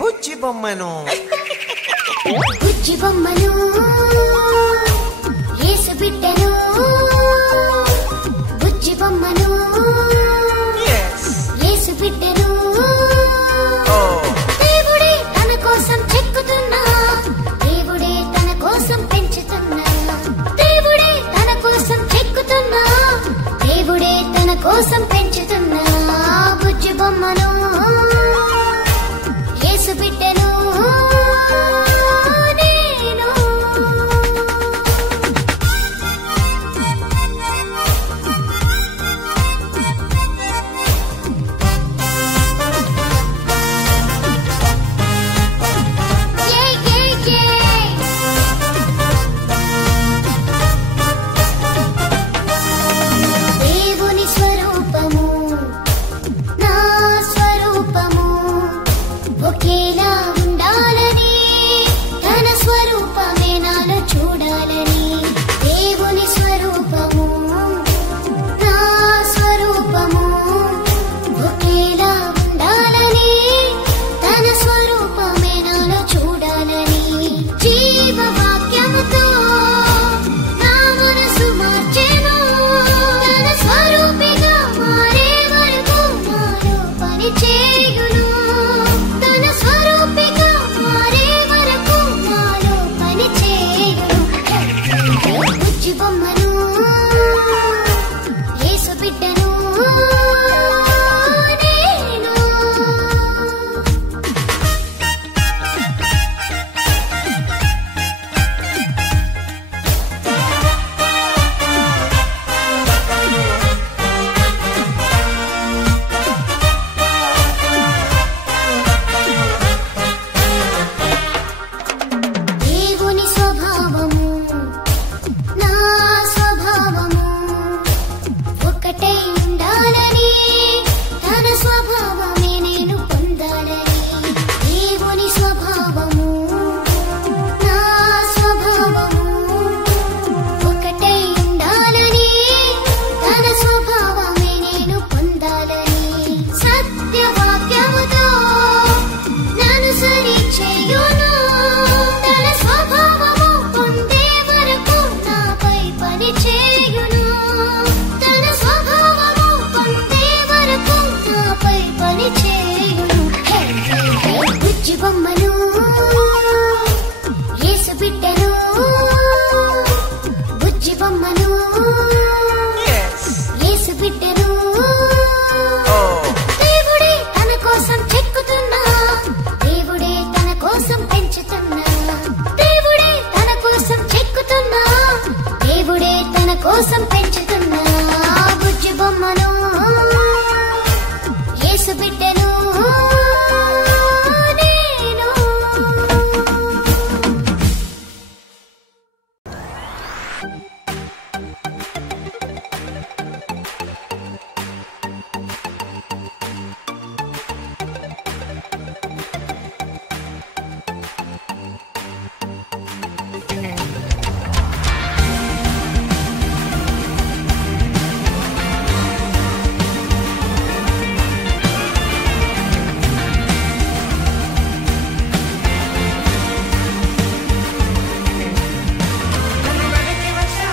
బుజ్జి బొమ్మను బుజ్జి బొమ్మను యేసు బిడ్డను బుజ్జి బొమ్మను యేసు బిడ్డను దేవుడే తన కోసం చెక్కుతున్నా దేవుడే తన కోసం పెంచుతున్నా దేవుడే తన కోసం చెక్కుతున్నా దేవుడే తన కోసం పెంచుతున్నా బుజ్జి బొమ్మను యేసు బిడ్డను కోసం పెంచుతున్నా బుజ్జి బొమ్మను యేసు బిడ్డను నన్ను వెనక్కి వచ్చా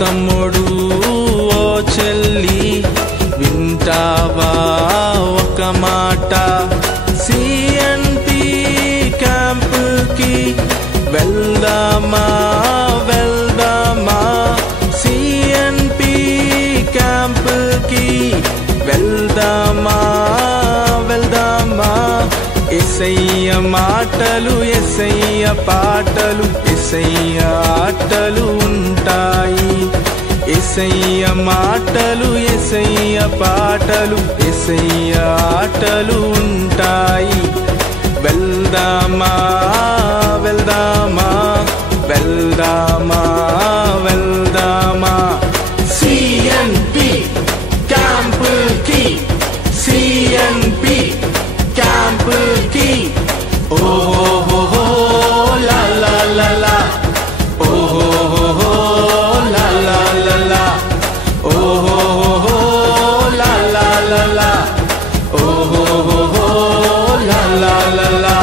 తమ్ముడు ఓ చెల్లి వింటావా ఒక మాట, సిఎన్పి క్యాంపుకి వెళ్దామా వెళ్దామా, సిఎన్పి క్యాంపుకి వెళ్దామా వెళ్దామా. యేసయ్య మాటలు యేసయ్య పాటలు యేసయ్య ఆటలు ఉంటాయి, యేసయ్య మాటలు యేసయ్య పాటలు యేసయ్య ఆటలు ఉంటాయి. వెళ్దామా వెళ్దామా వెళ్దామా వెళ్దామా, సిఎన్పి క్యాంపుకి సిఎన్పి క్యాంపుకి. ఓహో లా లా లా లా, ఓహో లా లా లా లా, ఓహో లా లా లా లా, ఓహో లా లా లా లా.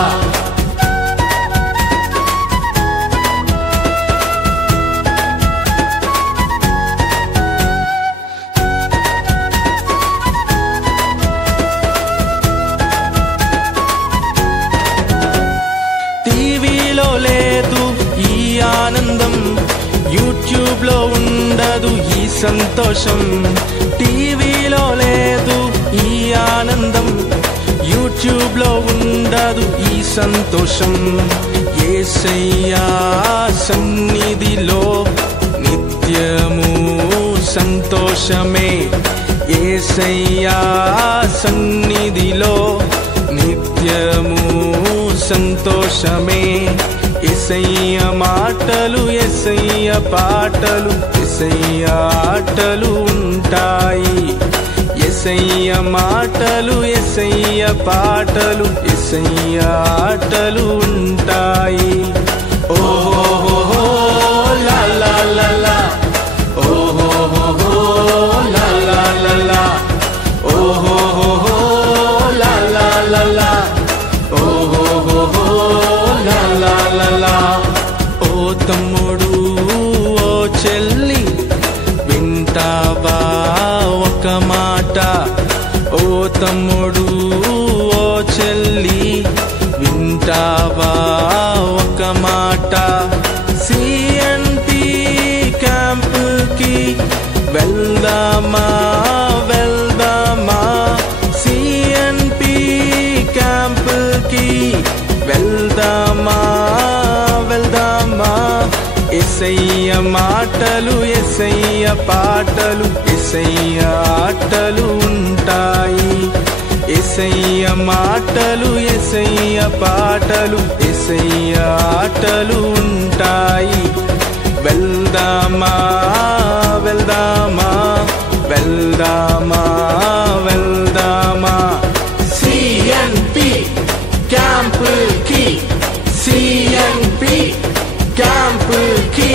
టీవీలో లేదు ఈ ఆనందం, యూట్యూబ్ లో ఉండదు ఈ సంతోషం. టీవీలో లేదు ఈ ఆనందం, యూట్యూబ్ లో ఉండదు ఈ సంతోషం. యేసయ్యా సన్నిధిలో నిత్యము సంతోషమే, యేసయ్యా సన్నిధిలో నిత్యము సంతోషమే. యేసయ్య మాటలు యేసయ్య పాటలు యేసయ్య ఆటలు ఉంటాయి, యేసయ్య మాటలు యేసయ్య పాటలు యేసయ్య ఆటలు ఉంటాయి. ఓహో లా లా లా లా, ఓహో లా లా లా లా, ఓహో లా లా లా లా, ఓహో లా లా లా లా. ఓ తమ్ముడు ఓ చెల్లి వింటావా ఒక మాట, ఓ తమ్ముడు ఓ చెల్లి వింటావా ఒక మాట, సిఎన్పి క్యాంపుకి వెళ్దామా వెళ్దామా, సిఎన్పి క్యాంపుకి వెళ్దామా వెళ్దామా. యేసయ్య మాటలు యేసయ్య పాటలు యేసయ్య ఆటలు ఉంటాయి, యేసయ్య మాటలు యేసయ్య పాటలు యేసయ్య ఆటలు ఉంటాయి. వెళ్దామా వెళ్దామా వెళ్దామా వెళ్దామా, సిఎన్పి క్యాంపుకి సిఎన్పి క్యాంపుకి.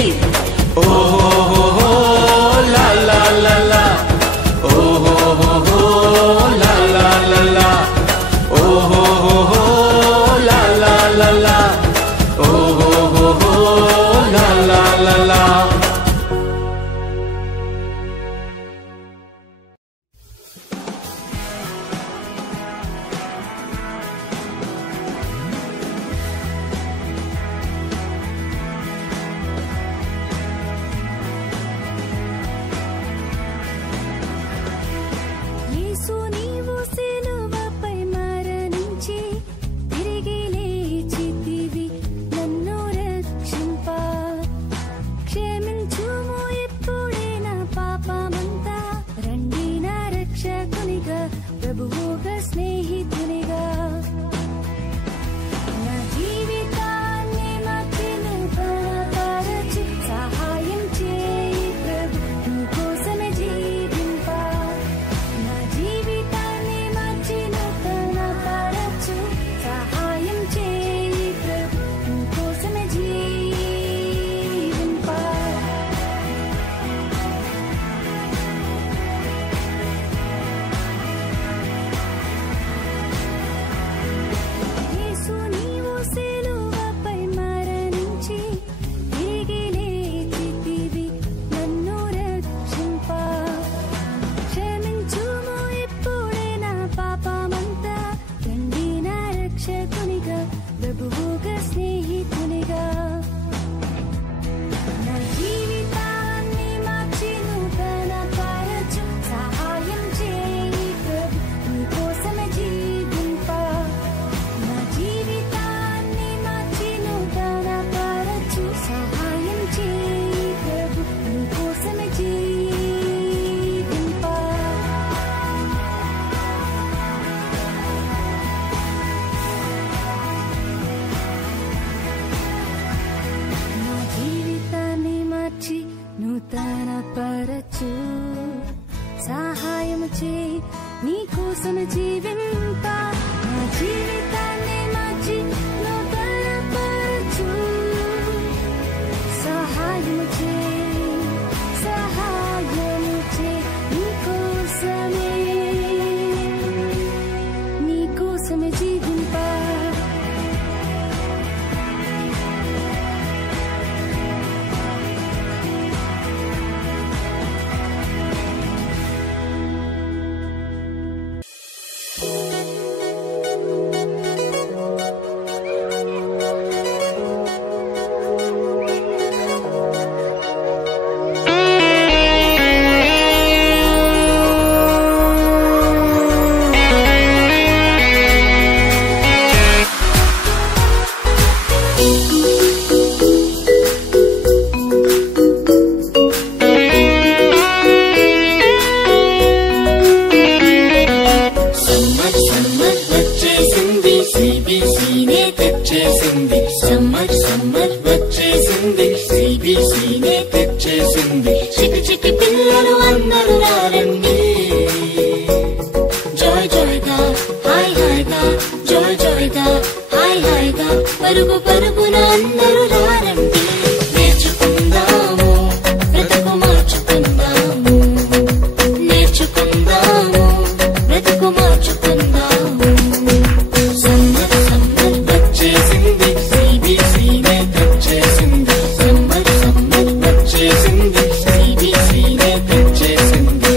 ఓహో లా లా లా లా, ఓహో లా లా లా లా, ఓహో లా లా లా లా, ఓహో లా లా లా లా. కోసం జీవింప నా జీవితాన్ని మార్చి నువ్వు బలపరచు సహాయము చేయి నీకోసమే జీవింప పరుగు పరుగున అందరూ రారండి నేర్చుకుందాము బ్రతుకు మార్చుకుందాము నేర్చుకుందాము బ్రతుకు మార్చుకుందాము సమ్మర్ సమ్మర్ వచ్చేసింది సిబిసినే తెచ్చేసింది సమ్మర్ సమ్మర్ వచ్చేసింది సిబిసినే తెచ్చేసింది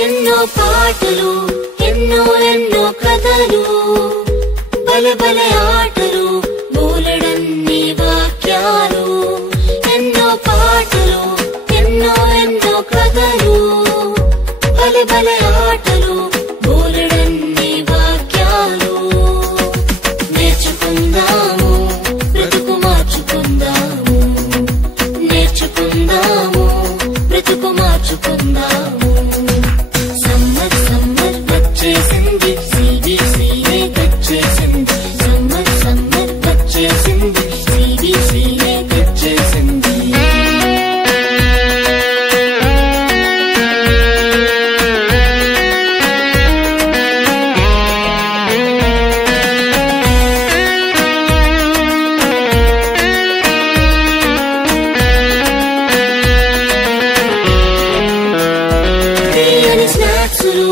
ఎన్నో పాటలు ఎన్నో ఎన్నో కథలు బలె బలె ఆటలు బోలెడన్ని వాక్యాలు ఎన్నో పాటలు ఎన్నో ఎన్నో కథలు బలె బలె ఆటలు బోలెడన్ని వాక్యాలు నేర్చుకుందాము బ్రతుకు మార్చుకుందాము నేర్చుకుందాము బ్రతుకు మార్చుకుందాము సమ్మర్ సమ్మర్ వచ్చేసింది సిబిసినే తెచ్చేసింది సమ్మర్ సమ్మర్ వచ్చేసింది సిబిసినే తెచ్చేసింది స్నాక్సులు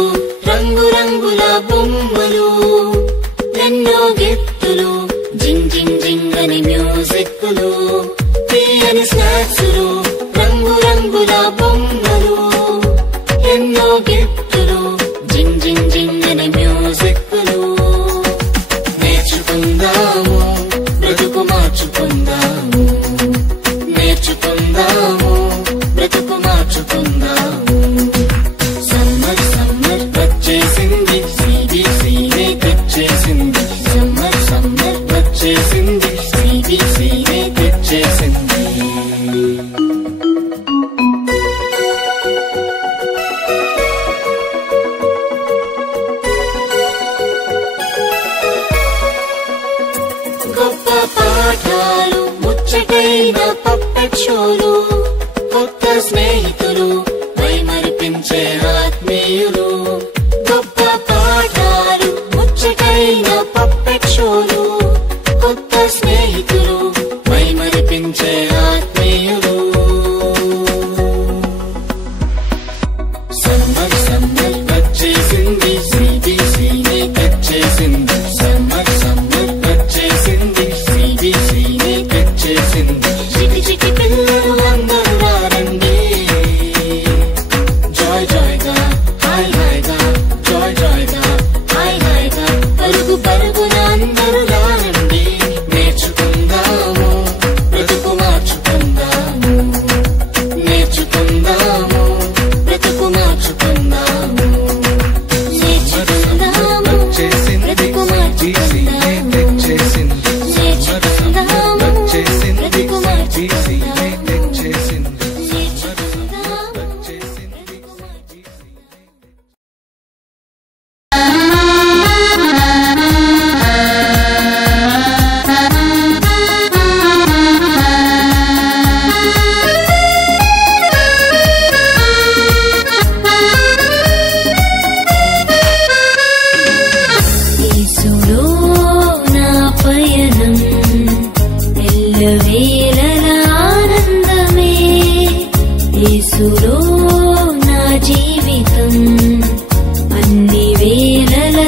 రంగు రంగుల బొమ్మలు ఎన్నో గిఫ్టులు జింగ్ జింగ్ జింగ్ అని మ్యూజిక్లు తీయని స్నాక్సులు రంగు రంగుల బొమ్మలు ఎన్నో గిఫ్టులు జింగ్ జింగ్ జింగ్ అని మ్యూజిక్లు నేర్చుకుందాము బ్రతుకు మార్చుకుందాము నేర్చుకుందాము బ్రతుకు మార్చుకుందాము సమ్మర్ సమ్మర్ వచ్చేసింది సిబిసినే తెచ్చేసింది సమ్మర్ సమ్మర్ వచ్చేసింది సిబిసినే తెచ్చేసింది గొప్ప పాఠాలు ముచ్చటైన పప్పెట్ షోలు కొత్త స్నేహితులు మైమరిపించే ఆత్మీయులు గొప్ప పాఠాలు ముచ్చటైన పప్పెట్ షోలు కొత్త స్నేహితులు మైమరిపించే ఆత్మీయులు సమ్మర్ సమ్మర్ వచ్చేసింది సిబిసినే తెచ్చేసింది సమ్మర్ సమ్మర్ వచ్చేసింది సిబిసినే తెచ్చేసింది చిటి చిటి పిల్లలు అందరూ రారండి జాయ్ జాయ్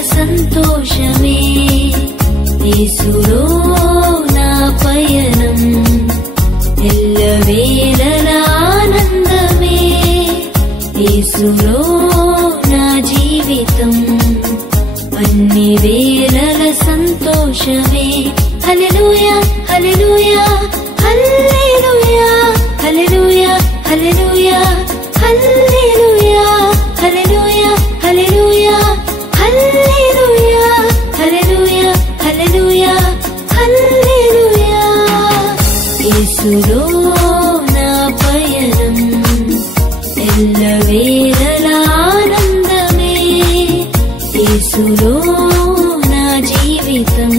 సంతోషమే యేసులో నా పయనం ఎల్లవేళల ఆనందమే యేసులో నా జీవితం అన్ని వేళల సంతోషమే హల్లెలూయా హల్లెలూయా హల్లెలూయా హల్లెలూయా హల్లెలూయా హల్లెలూయా హల్లెలూయా హల్లెలూయా హల్లెలూయా హల్లెలూయా హల్లెలూయా హల్లెలూయా యేసులో నా పయనం ఎల్లవేళల ఆనందమే యేసులో నా జీవితం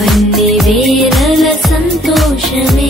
అన్ని వేళల సంతోషమే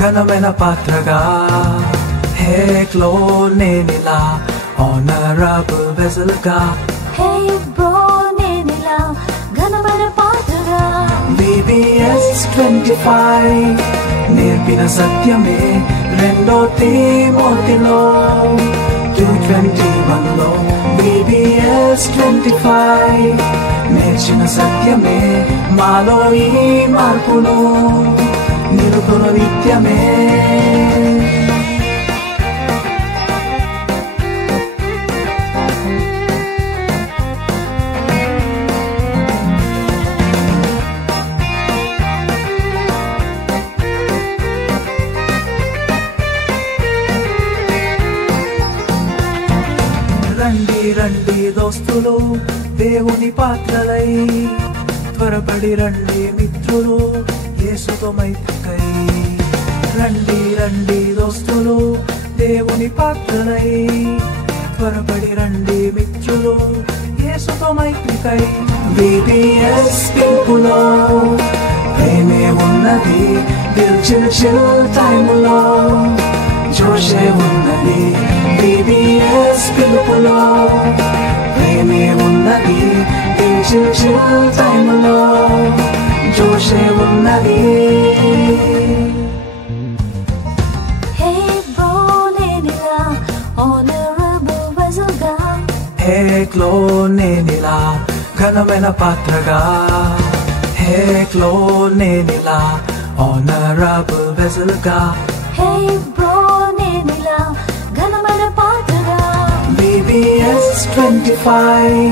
ఘనమైన పాత్రగా హేక్లో నేనిలా ఆనరబుల్ వెసల్ గా హే బ్రో నేనిలా ఘనమైన పాత్రగా BBS 25 నేర్పిన సత్యమే రెండో తిమోతిలో 2:21లో BBS 25 నేర్చిన సత్యమే మాలో ఈ మార్పును నిలుపును నిత్యమే రండి రండి దోస్తులు దేవుని పాత్రలై, త్వరపడి రండి మిత్రులు యేసుతో మైత్రికై. రండి రండి దోస్తులు దేవుని పాత్రలై, త్వరపడి రండి మిత్రులు యేసుతో మైత్రికై. VBS పిలుపులో ప్రేమే ఉన్నది, దిల్ చిల్ చిల్ టైములో జోషే ఉన్నది. VBS పిలుపులో ప్రేమే ఉన్నది, దిల్ చిల్ చిల్ టైములో జోషే ఉన్నది. హేక్లో నేనిలా ఘనమైన పాత్రగా, హేక్లో నేనిలా ఆనరబుల్ వెజల్గా, VBS 25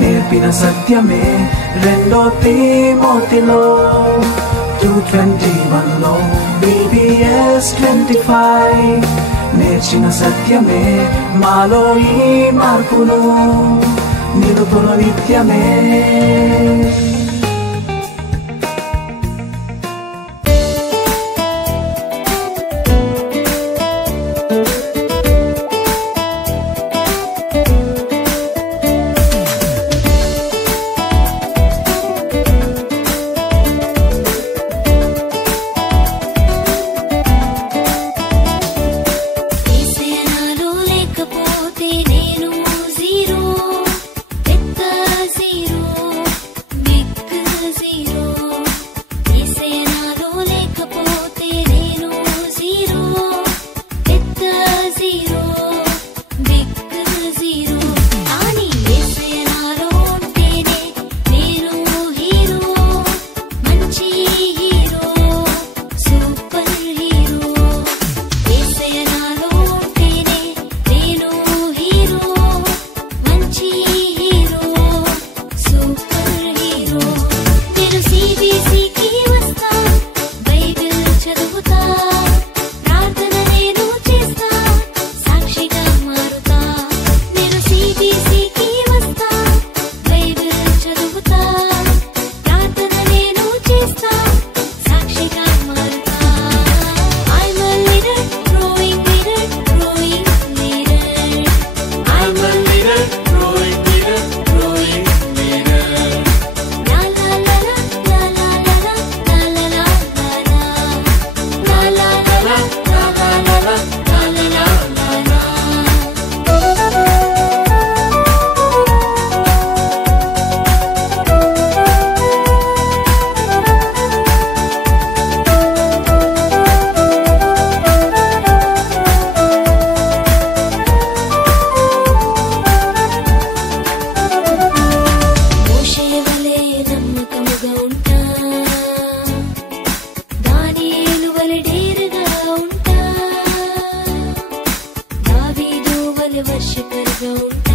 నేర్పిన సత్యమే రెండో తిమోతిలో 2:21లో. VBS 25 నేర్చిన సత్యమే మాలో ఈ మార్పును నిలుపును నిత్యమే. Worship and